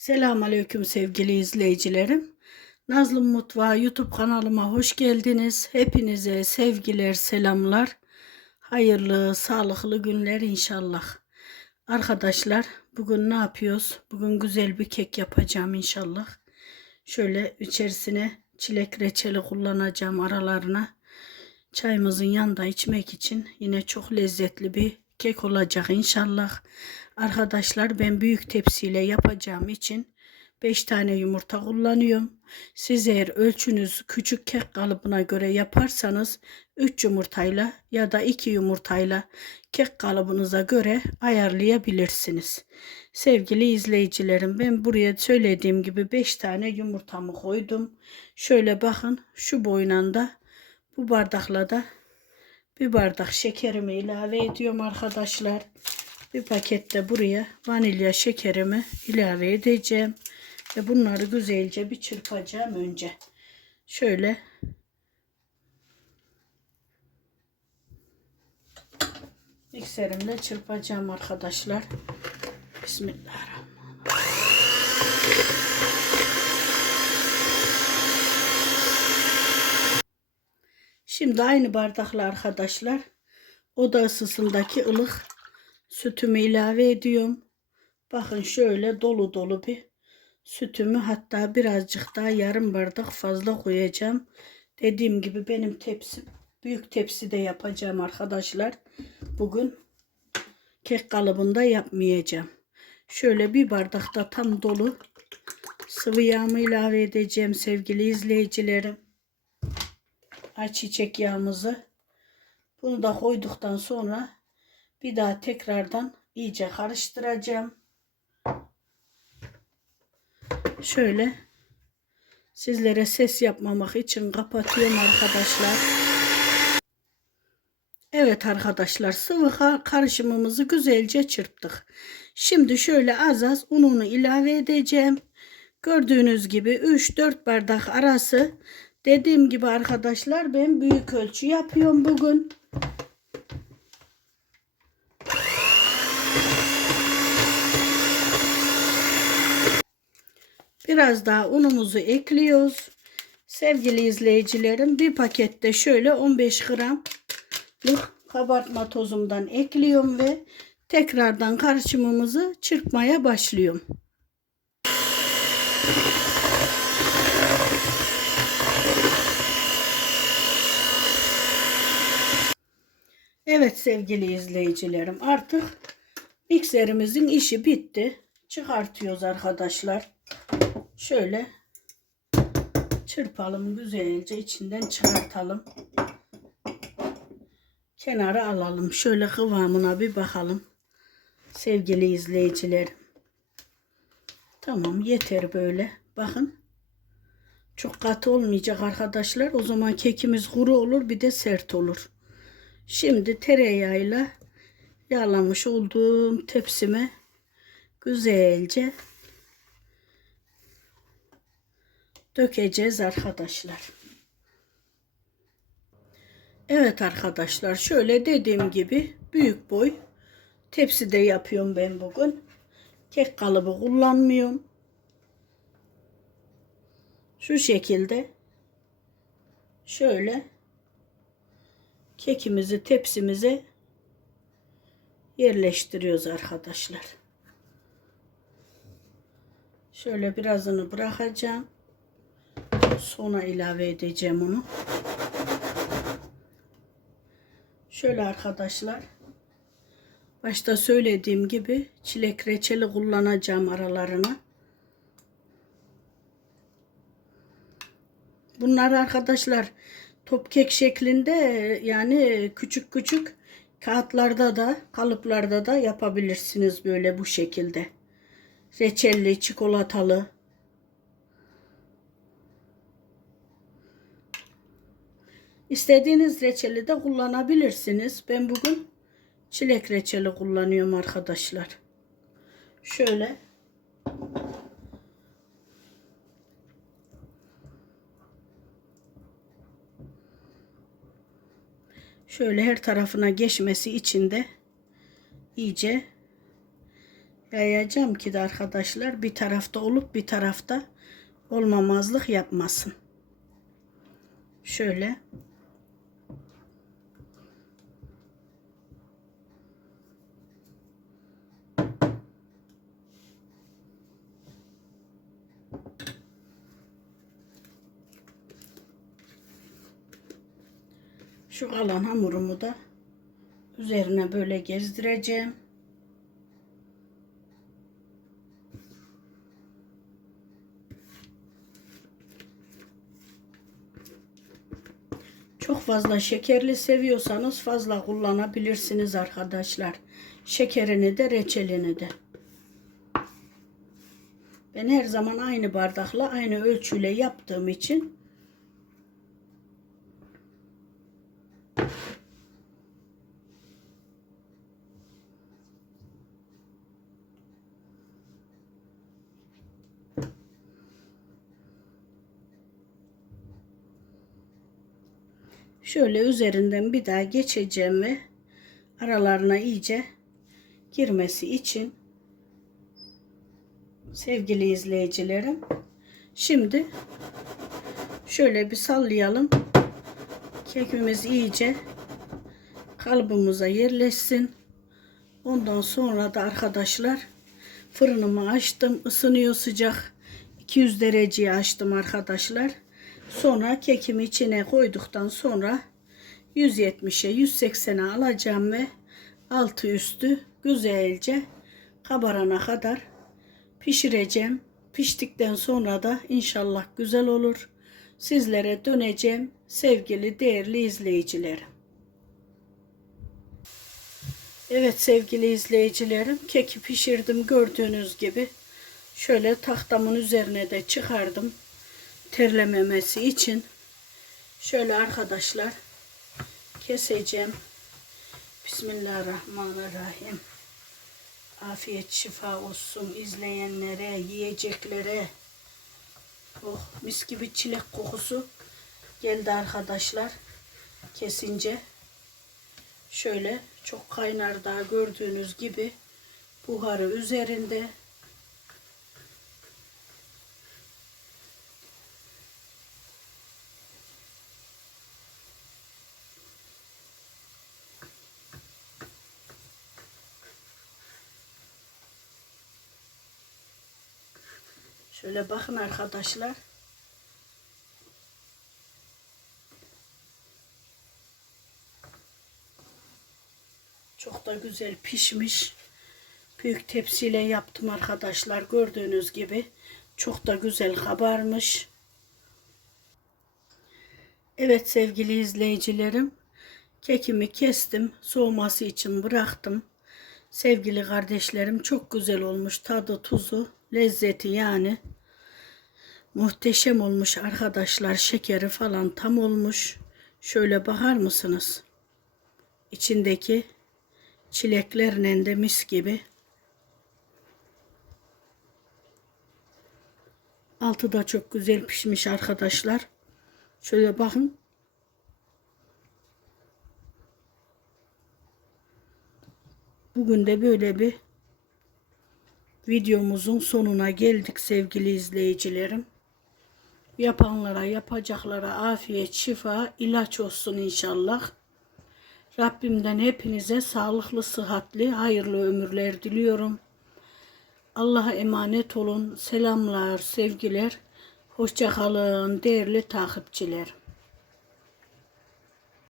Selamun Aleyküm sevgili izleyicilerim. Nazlı Mutfağı YouTube kanalıma hoş geldiniz. Hepinize sevgiler, selamlar. Hayırlı, sağlıklı günler inşallah. Arkadaşlar bugün ne yapıyoruz? Bugün güzel bir kek yapacağım inşallah. Şöyle içerisine çilek reçeli kullanacağım aralarına. Çayımızın yanında içmek için yine çok lezzetli bir kek olacak inşallah. Arkadaşlar ben büyük tepsiyle yapacağım için 5 tane yumurta kullanıyorum. Siz eğer ölçünüz küçük kek kalıbına göre yaparsanız 3 yumurtayla ya da 2 yumurtayla kek kalıbınıza göre ayarlayabilirsiniz. Sevgili izleyicilerim ben buraya söylediğim gibi 5 tane yumurtamı koydum. Şöyle bakın şu boyundan da bu bardakla da bir bardak şekerimi ilave ediyorum arkadaşlar. Bir pakette buraya vanilya şekerimi ilave edeceğim. Ve bunları güzelce bir çırpacağım önce. Şöyle mikserimle çırpacağım arkadaşlar. Bismillahirrahmanirrahim. Şimdi aynı bardakla arkadaşlar oda ısısındaki ılık sütümü ilave ediyorum. Bakın şöyle dolu dolu bir sütümü hatta birazcık daha yarım bardak fazla koyacağım. Dediğim gibi benim tepsim büyük tepside yapacağım arkadaşlar. Bugün kek kalıbında yapmayacağım. Şöyle bir bardakta tam dolu sıvı yağımı ilave edeceğim sevgili izleyicilerim. Ayçiçek yağımızı. Bunu da koyduktan sonra bir daha tekrardan iyice karıştıracağım. Şöyle sizlere ses yapmamak için kapatıyorum arkadaşlar. Evet arkadaşlar sıvı karışımımızı güzelce çırptık. Şimdi şöyle az az ununu ilave edeceğim. Gördüğünüz gibi 3-4 bardak arası dediğim gibi arkadaşlar ben büyük ölçü yapıyorum bugün. Biraz daha unumuzu ekliyoruz. Sevgili izleyicilerim bir pakette şöyle 15 gramlık kabartma tozumdan ekliyorum ve tekrardan karışımımızı çırpmaya başlıyorum. Evet sevgili izleyicilerim artık mikserimizin işi bitti. Çıkartıyoruz arkadaşlar. Şöyle çırpalım güzelce içinden çıkartalım. Kenara alalım. Şöyle kıvamına bir bakalım. Sevgili izleyicilerim. Tamam yeter böyle. Bakın. Çok katı olmayacak arkadaşlar. O zaman kekimiz kuru olur bir de sert olur. Şimdi tereyağıyla yağlamış olduğum tepsime güzelce dökeceğiz arkadaşlar. Evet arkadaşlar şöyle dediğim gibi büyük boy tepside yapıyorum ben bugün. Kek kalıbı kullanmıyorum. Şu şekilde şöyle kekimizi tepsimize yerleştiriyoruz arkadaşlar. Şöyle birazını bırakacağım. Sonra ilave edeceğim onu. Şöyle arkadaşlar. Başta söylediğim gibi çilek reçeli kullanacağım aralarına. Bunlar arkadaşlar top kek şeklinde yani küçük küçük kağıtlarda da kalıplarda da yapabilirsiniz böyle bu şekilde. Reçelli, çikolatalı. İstediğiniz reçeli de kullanabilirsiniz. Ben bugün çilek reçeli kullanıyorum arkadaşlar. Şöyle şöyle her tarafına geçmesi için de iyice yayacağım ki de arkadaşlar bir tarafta olup bir tarafta olmamazlık yapmasın. Şöyle. Şu kalan hamurumu da üzerine böyle gezdireceğim. Çok fazla şekerli seviyorsanız fazla kullanabilirsiniz arkadaşlar. Şekerini de reçelini de. Ben her zaman aynı bardakla aynı ölçüyle yaptığım için Şöyle üzerinden bir daha geçeceğim ve aralarına iyice girmesi için sevgili izleyicilerim şimdi şöyle bir sallayalım. Kekimiz iyice kalıbımıza yerleşsin. Ondan sonra da arkadaşlar fırınımı açtım ısınıyor sıcak. 200 dereceye açtım arkadaşlar Sonra kekimi içine koyduktan sonra 170'e 180'e alacağım ve altı üstü güzelce kabarana kadar pişireceğim. Piştikten sonra da inşallah güzel olur. Sizlere döneceğim sevgili değerli izleyicilerim. Evet sevgili izleyicilerim keki pişirdim gördüğünüz gibi. Şöyle tahtamın üzerine de çıkardım terlememesi için şöyle arkadaşlar keseceğim. Bismillahirrahmanirrahim. Afiyet şifa olsun izleyenlere, yiyeceklere. Oh mis gibi çilek kokusu geldi arkadaşlar. Kesince şöyle çok kaynar daha gördüğünüz gibi buharı üzerinde Şöyle bakın arkadaşlar. Çok da güzel pişmiş. Büyük tepsiyle yaptım arkadaşlar. Gördüğünüz gibi çok da güzel kabarmış. Evet sevgili izleyicilerim. Kekimi kestim. Soğuması için bıraktım. Sevgili kardeşlerim çok güzel olmuş. Tadı, tuzu, lezzeti yani. Muhteşem olmuş arkadaşlar. Şekeri falan tam olmuş. Şöyle bakar mısınız? İçindeki çileklerle de mis gibi. Altı da çok güzel pişmiş arkadaşlar. Şöyle bakın. Bugün de böyle bir videomuzun sonuna geldik sevgili izleyicilerim. Yapanlara, yapacaklara afiyet, şifa, ilaç olsun inşallah. Rabbimden hepinize sağlıklı, sıhhatli, hayırlı ömürler diliyorum. Allah'a emanet olun. Selamlar, sevgiler. Hoşçakalın değerli takipçiler.